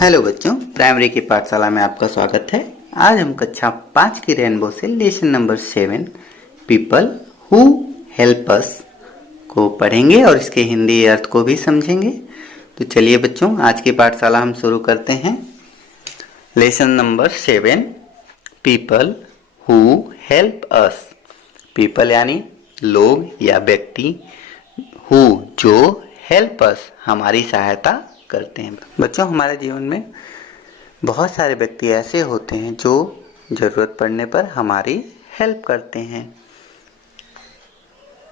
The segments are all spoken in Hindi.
हेलो बच्चों, प्राइमरी की पाठशाला में आपका स्वागत है। आज हम कक्षा 5 की रेनबो से lesson number 7 people who help us को पढ़ेंगे और इसके हिंदी अर्थ को भी समझेंगे। तो चलिए बच्चों, आज की पाठशाला हम शुरू करते हैं। Lesson number 7 people who help us. People यानी लोग या व्यक्ति, हु जो, हेल्प अस हमारी सहायता करते हैं। बच्चों, हमारे जीवन में बहुत सारे व्यक्ति ऐसे होते हैं जो ज़रूरत पड़ने पर हमारी हेल्प करते हैं।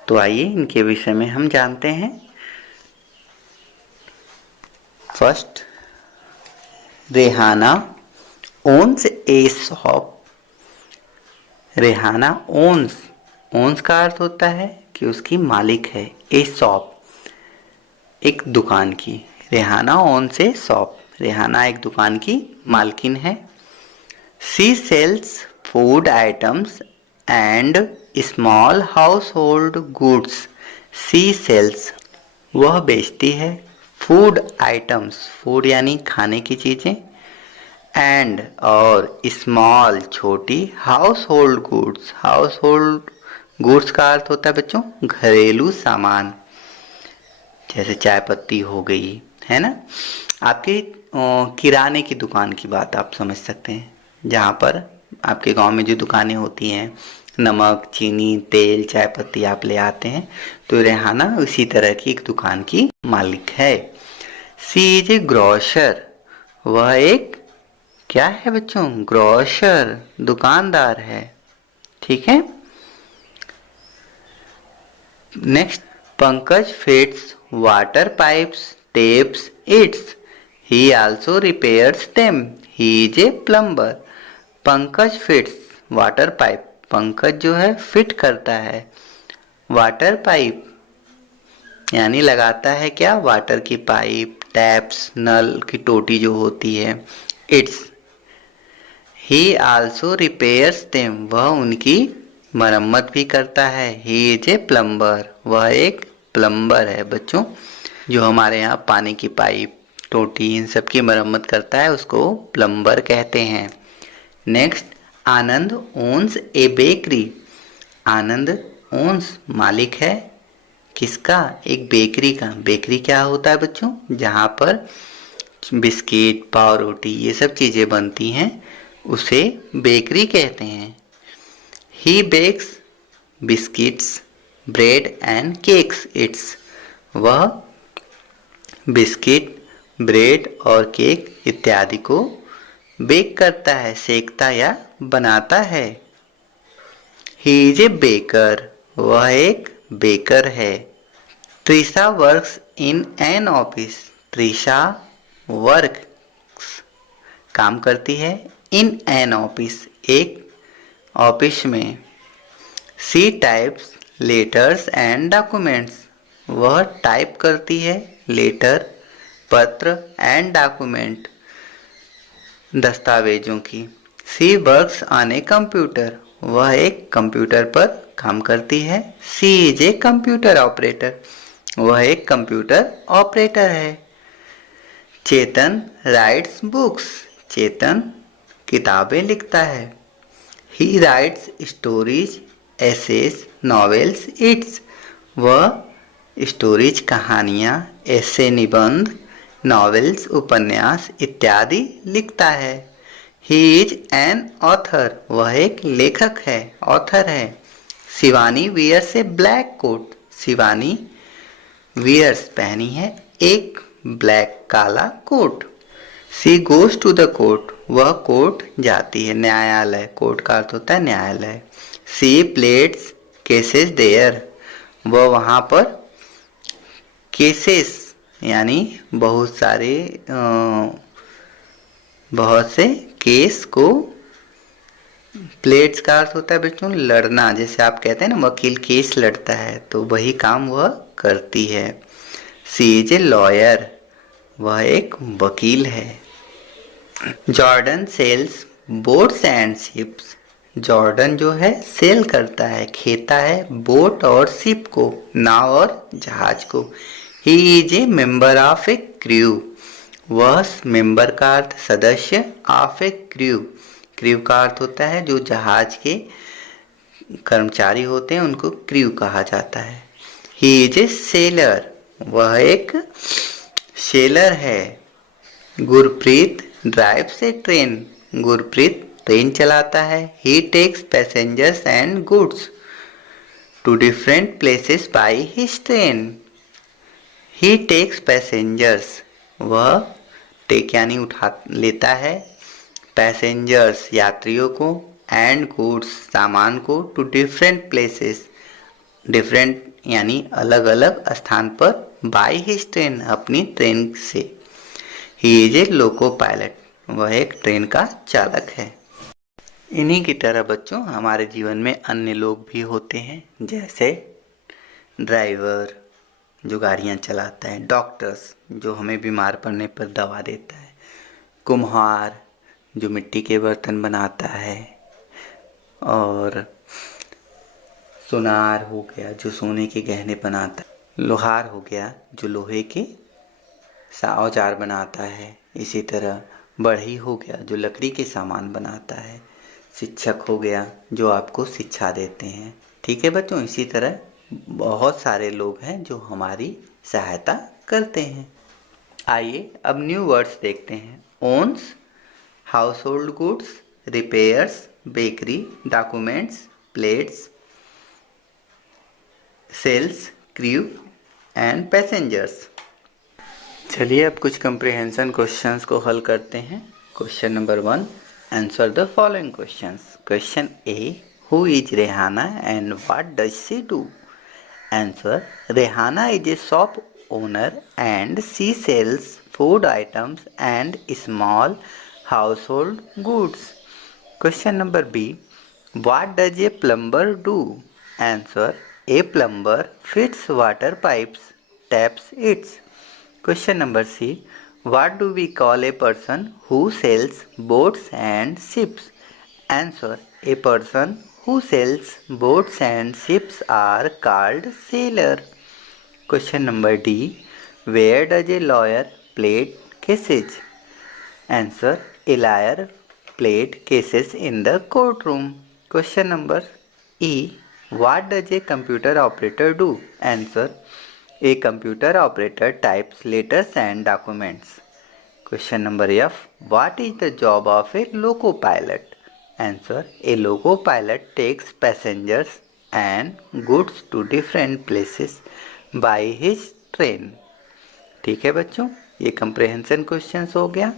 तो आइए इनके विषय में हम जानते हैं। First, Rehana owns a shop. Rehana owns का अर्थ होता है कि उसकी मालिक है। ए शॉप एक दुकान की। Rehana owns a shop, Rehana एक दुकान की मालकिन है। She sells food items and small house hold goods. She sells वह बेचती है। फूड आइटम्स, फूड यानी खाने की चीजें, एंड और स्मॉल छोटी, house hold goods. House hold goods का अर्थ होता है बच्चों घरेलू सामान, जैसे चाय पत्ती हो गई, है ना। आपके किराने की दुकान की बात आप समझ सकते हैं, जहाँ पर आपके गांव में जो दुकानें होती हैं, नमक, चीनी, तेल, चाय पत्ती आप ले आते हैं, तो रेहाना उसी तरह की एक दुकान की मालिक है। शी इज ए ग्रोसर, वह एक क्या है बच्चों? ग्रोसर, दुकानदार है। ठीक है। Next, Pankaj fits water pipes, tapes, it's. He also repairs them. He is a plumber. Pankaj fits water pipe, Pankaj जो है फिट करता है वाटर पाइप, यानी लगाता है क्या? वाटर की पाइप, टैप्स, नल की टोटी जो होती है। It's he also repairs them, वह उनकी मरम्मत भी करता है। ही इज ए प्लम्बर, वह एक प्लम्बर है बच्चों, जो हमारे यहाँ पानी की पाइप, टोटी, इन सब की मरम्मत करता है, उसको प्लम्बर कहते हैं। नेक्स्ट, आनंद ओन्स ए बेकरी। आनंद ओन्स मालिक है किसका? एक बेकरी का। बेकरी क्या होता है बच्चों? जहाँ पर बिस्किट, पाव रोटी, ये सब चीज़ें बनती हैं, उसे बेकरी कहते हैं। He bakes biscuits, bread and cakes its. वह बिस्किट, ब्रेड और केक इत्यादि को बेक करता है, सेकता या बनाता है। ही इज ए बेकर, वह एक बेकर है। Trisha works in an office. Trisha works काम करती है, इन एन ऑफिस एक ऑफिस में। सी टाइप्स लेटर्स एंड डॉक्यूमेंट्स, वह टाइप करती है लेटर, पत्र, एंड डॉक्यूमेंट, दस्तावेजों की। सी वर्क्स ऑन ए कंप्यूटर, वह एक कंप्यूटर पर काम करती है। सी इज ए कंप्यूटर ऑपरेटर, वह एक कंप्यूटर ऑपरेटर है। चेतन राइट्स बुक्स, चेतन किताबें लिखता है। He writes stories, essays, novels, its. वह स्टोरीज कहानियाँ, ऐसे निबंध, नॉवेल्स उपन्यास इत्यादि लिखता है। ही इज एन ऑथर, वह एक लेखक है, ऑथर है। Shivani wears a black coat, Shivani wears पहनी है एक ब्लैक काला coat. She goes to the court, वह कोर्ट जाती है, न्यायालय, कोर्ट का अर्थ होता है न्यायालय। सी प्लेट्स केसेस देयर, वह वहाँ पर केसेस यानी बहुत से केस को, प्लेट्स का अर्थ होता है बच्चों लड़ना, जैसे आप कहते हैं ना वकील केस लड़ता है, तो वही काम वह करती है। सी इज ए लॉयर, वह एक वकील है। Jordan sells boats and ships, Jordan जो है सेल करता है, खेता है बोट और शिप को, नाव और जहाज को। He is a member of A crew, वह मेंबर का अर्थ सदस्य ऑफ ए क्रू। क्रू का अर्थ होता है जो जहाज के कर्मचारी होते हैं, उनको क्रू कहा जाता है। ही इज ए सेलर, वह एक सेलर है। Gurpreet drives a train, Gurpreet train चलाता है। He takes passengers and goods to different places by his train. He takes passengers, वह टेक यानी उठा लेता है, पैसेंजर्स यात्रियों को, एंड गुड्स सामान को, टू डिफरेंट प्लेसेस डिफरेंट यानी अलग अलग स्थान पर, बाय हिज ट्रेन अपनी ट्रेन से। He is a loco pilot, वह एक ट्रेन का चालक है। इन्हीं की तरह बच्चों हमारे जीवन में अन्य लोग भी होते हैं, जैसे ड्राइवर जो गाड़ियाँ चलाता है, डॉक्टर्स जो हमें बीमार पड़ने पर दवा देता है, कुम्हार जो मिट्टी के बर्तन बनाता है, और सुनार हो गया जो सोने के गहने बनाता है, लोहार हो गया जो लोहे के औजार बनाता है, इसी तरह बढ़ई हो गया जो लकड़ी के सामान बनाता है, शिक्षक हो गया जो आपको शिक्षा देते हैं। ठीक है बच्चों, इसी तरह बहुत सारे लोग हैं जो हमारी सहायता करते हैं। आइए अब न्यू वर्ड्स देखते हैं। Owns house hold goods, repairs bakery, documents plates, sells crew and passengers. चलिए अब कुछ कंप्रिहेंशन क्वेश्चंस को हल करते हैं। Question number 1, answer the following questions. Question A, who is Rehana and what does she do? Answer, Rehana is a shop owner and she sells food items and small household goods. Question number B, what does a plumber do? Answer, a plumber fits water pipes, taps its. Question number C. What do we call a person who sells boats and ships? Answer. A person who sells boats and ships are called sailor. Question number D. Where does a lawyer plead cases? Answer. A lawyer plead cases in the courtroom. Question number E. What does a computer operator do? Answer. A computer operator types letters and documents. Question number F. What is the job of a loco pilot? Answer. A loco pilot takes passengers and goods to different places by his train. ठीक है बच्चों, ये कंप्रेहेंशन क्वेश्चंस हो गया।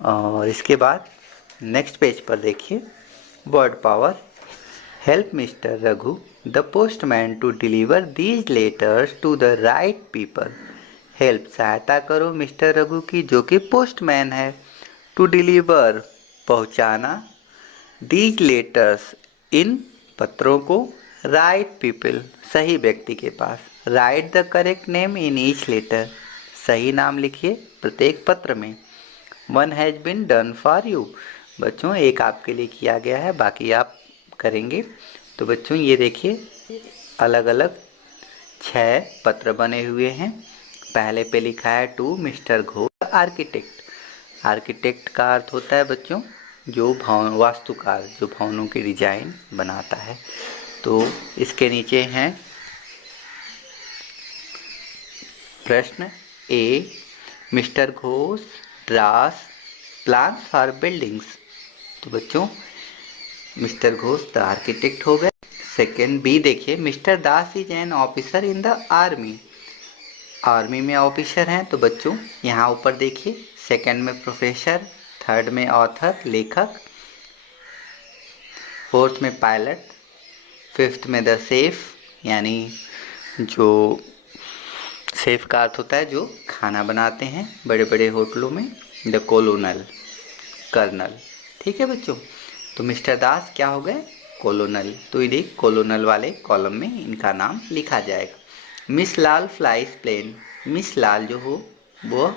और इसके बाद नेक्स्ट पेज पर देखिए, word power. Help Mr Raghu the postman to deliver these letters to the right people. Help सहायता करो मिस्टर रघु की जो कि पोस्टमैन है, टू डिलीवर पहुंचाना, दीज लेटर्स इन पत्रों को, राइट पीपल सही व्यक्ति के पास, write the correct name in each letter सही नाम लिखिए प्रत्येक पत्र में। One has been done for you, बच्चों एक आपके लिए किया गया है, बाकी आप करेंगे। तो बच्चों ये देखिए अलग अलग 6 पत्र बने हुए हैं। पहले पे लिखा है to mister Ghosh architect. Architect का अर्थ होता है बच्चों जो भवन वास्तुकार, जो भवनों की डिजाइन बनाता है। तो इसके नीचे हैं प्रश्न A, Mr Ghosh draws plans for buildings. तो बच्चों मिस्टर घोष द आर्किटेक्ट हो गए। सेकेंड बी देखिए, Mr Das is an officer in the army. Army में ऑफिसर हैं, तो बच्चों यहाँ ऊपर देखिए, सेकेंड में प्रोफेसर, थर्ड में ऑथर लेखक, फोर्थ में पायलट, फिफ्थ में द सेफ यानी जो सेफ का अर्थ होता है जो खाना बनाते हैं बड़े बड़े होटलों में, द कोलोनल कर्नल। ठीक है बच्चों, तो मिस्टर दास क्या हो गए कोलोनल, तो ये कोलोनल वाले कॉलम में इनका नाम लिखा जाएगा। मिस लाल फ्लाइज प्लेन, मिस लाल जो हो वो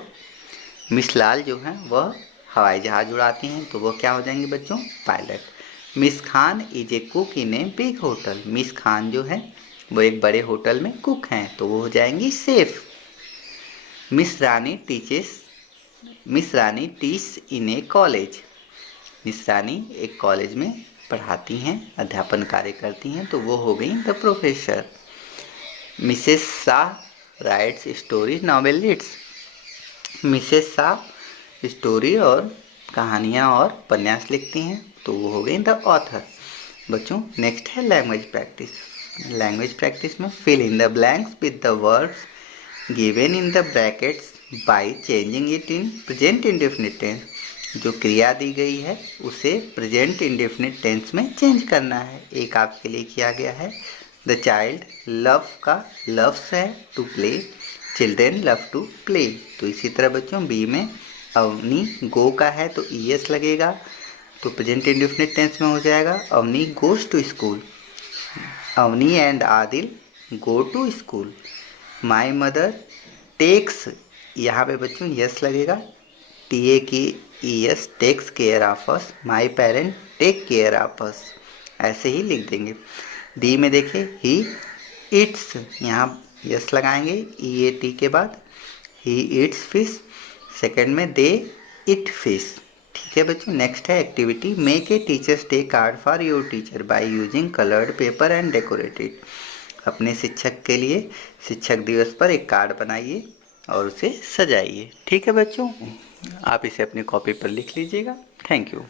मिस लाल जो है वह हवाई जहाज उड़ाती हैं, तो वो क्या हो जाएंगे बच्चों pilot. Miss Khan is a cook in a big hotel, miss Khan जो है वो एक बड़े होटल में कुक हैं, तो वो हो जाएंगी chef. Miss Rani teaches miss Rani teach in a college. Miss Rani एक कॉलेज में पढ़ाती हैं, अध्यापन कार्य करती हैं, तो वो हो गई the professor. Mrs Shah writes story novelettes. Mrs Shah story और कहानियाँ और उपन्यास लिखती हैं, तो वो हो गई द ऑथर। बच्चों नेक्स्ट है लैंग्वेज प्रैक्टिस। लैंग्वेज प्रैक्टिस में fill in the blanks with the words given in the brackets by changing it in present indefinite tense. जो क्रिया दी गई है उसे प्रेजेंट इंडेफिनिट टेंस में चेंज करना है। एक आपके लिए किया गया है, द चाइल्ड लव का लव्स है to play, children love to play. तो इसी तरह बच्चों बी में अवनी गो का है तो ईएस लगेगा, तो प्रेजेंट इंडेफिनिट टेंस में हो जाएगा Avni goes to school. Avni and Adil go to school. My mother takes, यहाँ पे बच्चों यस लगेगा, T A K E S takes care of us. My parent take care of us, ऐसे ही लिख देंगे। डी में देखिए ही इट्स, यहाँ यस लगाएंगे ई ए टी के बाद, ही इट्स फिश। सेकंड में दे इट फिश। ठीक है बच्चों, नेक्स्ट है activity make a teachers day card for your teacher by using coloured paper and decorated. अपने शिक्षक के लिए शिक्षक दिवस पर एक कार्ड बनाइए और उसे सजाइए। ठीक है बच्चों, आप इसे अपनी कॉपी पर लिख लीजिएगा। Thank you.